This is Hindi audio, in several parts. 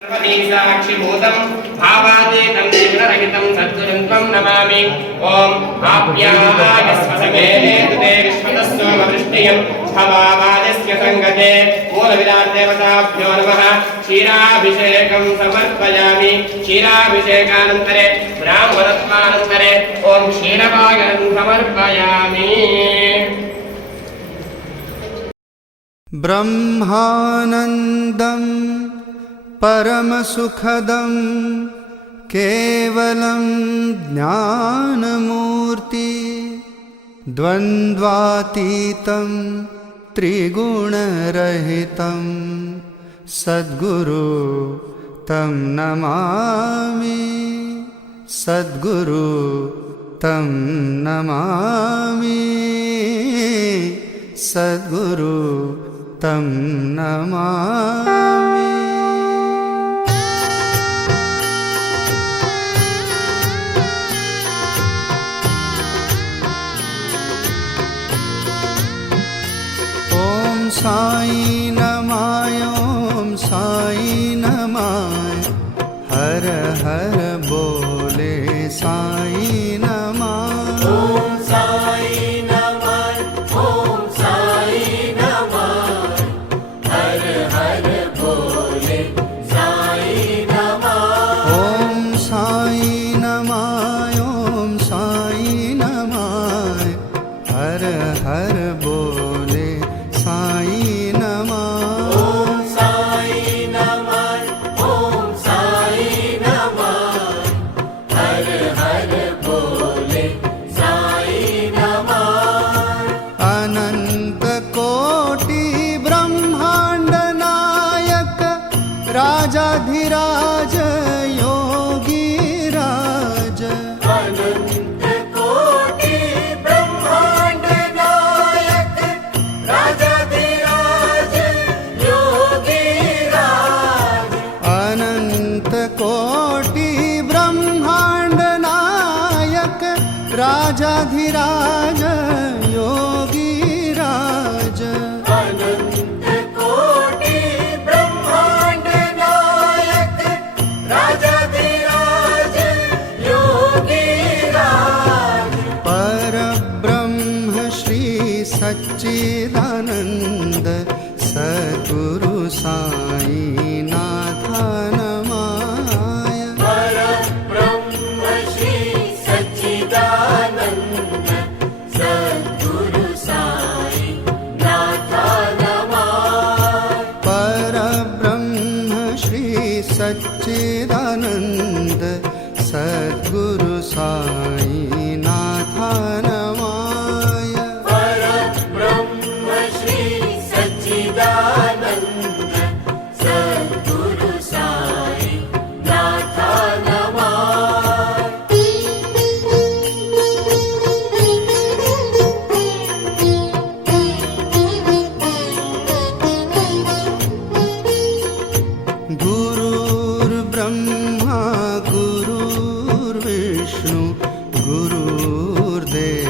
साक्षिभूतं भावातीतं जीवनरहितं सद्गुरुं त्वं नमामि। ॐ आप्यायस्वसमेने तुते विश्वतस्सोमवृष्टियं भवावादस्य सङ्गते मूलविराट्देवताभ्यो नमः। क्षीराभिषेकं समर्पयामि। क्षीराभिषेकानन्तरे ब्राह्मणत्वानन्तरे ॐ क्षीरपायनं समर्पयामि। ब्रह्मानन्दं परमसुखदं केवलं ज्ञानमूर्ति द्वन्द्वातीतं त्रिगुणरहितं सद्गुरु तं नमामि। सद्गुरु तं नमामि। सद्गुरु तं नमामि। ॐ साई नमाय। ॐ साई नमाय। हर हर बोले साई नमाय। ॐ साई नमाय। ॐ साई नमाय। हर हर बोले साई नमाय। ॐ साई नमाय। ॐ साई नमाय। हर हर बोले साई नमाय। ॐ साई नमाय। ॐ साई नमाय। हर हर बोले साई नमाय। अनंत कोटि ब्रह्मांड नायक राजाधिराज योगी राज। अनंत कोटि ब्रह्मांड नायक राजाधिराज योगी राज। अनंत कोटि ब्रह्मांड नायक राजाधिराज योगी राज। अनंत कोटि ब्रह्मांड नायक राजाधिराज योगी राज। परब्रह्म श्री सच्चिदानंद सद्गुरु साई नाथा नमाय। परब्रह्म श्री सच्चिदानंद सद्गुरु साई नाथा नमाय। परब्रह्म श्री सच्चिदानंद सद्गुरु साई नाथा नमाय। परब्रह्म श्री सच्चिदानंद सद्गुरु साई नाथा नमाय। गुरुर्ब्रह्मा गुरुर्विष्णु गुरुर्देव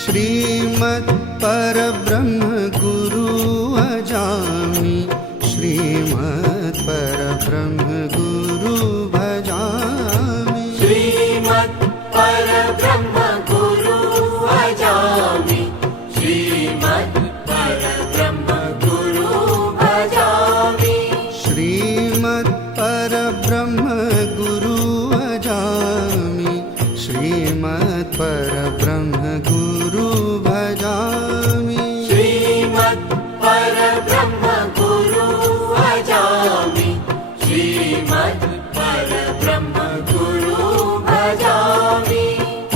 श्रीमत् परब्रह्म गुरु भजामि श्रीमत् परब्रह्म गुरु भजामि श्रीमत् परब्रह्म गुरु भजामि श्रीमत् परब्रह्म गुरु भजामि श्रीमत् परब्रह्म गुरु भजामि श्रीमत् परब्रह्म गुरु भजामि श्रीमत् परब्रह्म गुरु भजामि श्रीमत् परब्रह्म गुरु भजामि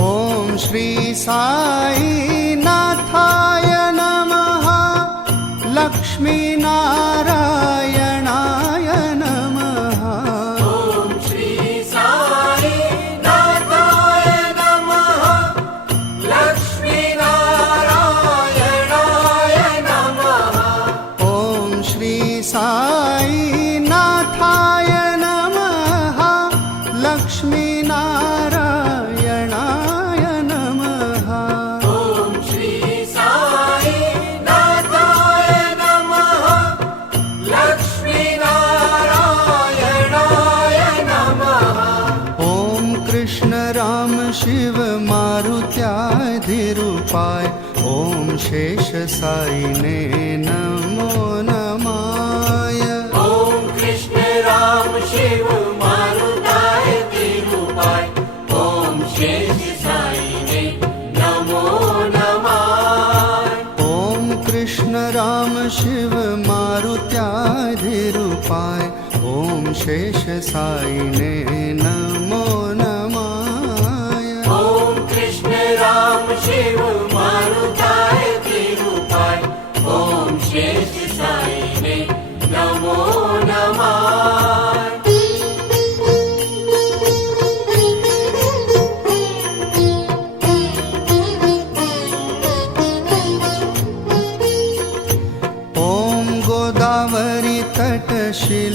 ॐ श्री साई नाथाय नमः लक्ष्मीनारायणाय नमः ॐ श्री साई नाथाय नमः लक्ष्मीनारायणाय नमः ॐ श्री साई नाथाय नमः लक्ष्मीनारायणाय नमः ॐ श्री साई नाथाय नमः लक्ष्मीनारायणाय नमः ॐ कृष्ण राम शिव मारुत्याधिरूपाय ॐ शेष साईने नमो नमाय ॐ कृष्ण राम शिव मारुताय तिरुपाय ॐ शेष साईने नमो नमः ॐ कृष्ण राम शिव मारुत्याधिरूपाय ॐ शेष साईने नमो नमाय ॐ कृष्ण राम शिव मारुताय तिरुपाय ॐ शेष साईने नमो नमः ॐ गोदावरी तटशिलधिवासिने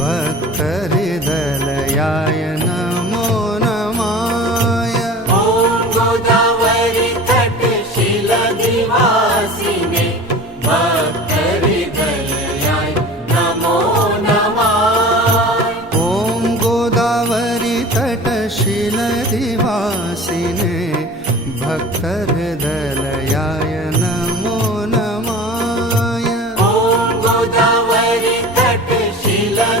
भक्तहृदयाय नमो नमाय ॐ गोदावरी तटशिलनिवासिने भक्तहृदयाय नमो नमः ॐ गोदावरी तटशिलधिवासिने भक्तहृदयाय नमो नमाय ॐ गोदावरी तटशिलनिवासिने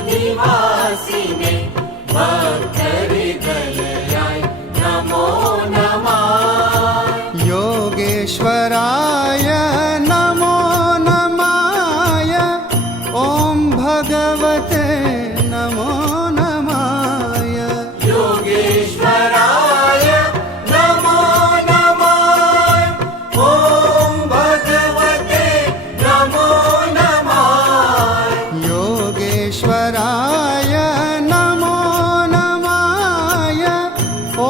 भक्तहृदयाय नमो नमः योगेश्वराय नमो नमाय ॐ भगवते नमो नमाय योगेश्वराय नमो नमः ॐ भगवते नमो नमः योगेश्वराय नमो नमाय ॐ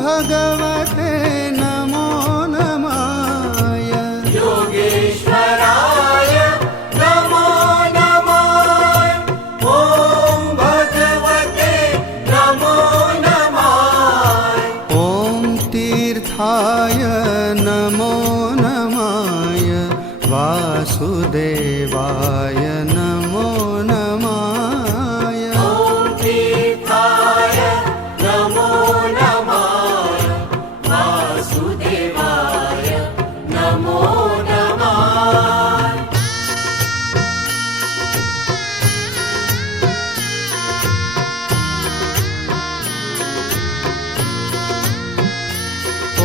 भगवते नमो नमाय योगेश्वराय नमो नमः ॐ भगवते नमो नमः ॐ तीर्थाय नमो नमाय वासुदेवाय नमो नमाय ॐ तीर्थाय नमो नमः वासुदेवाय नमो नमः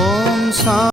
ॐ सा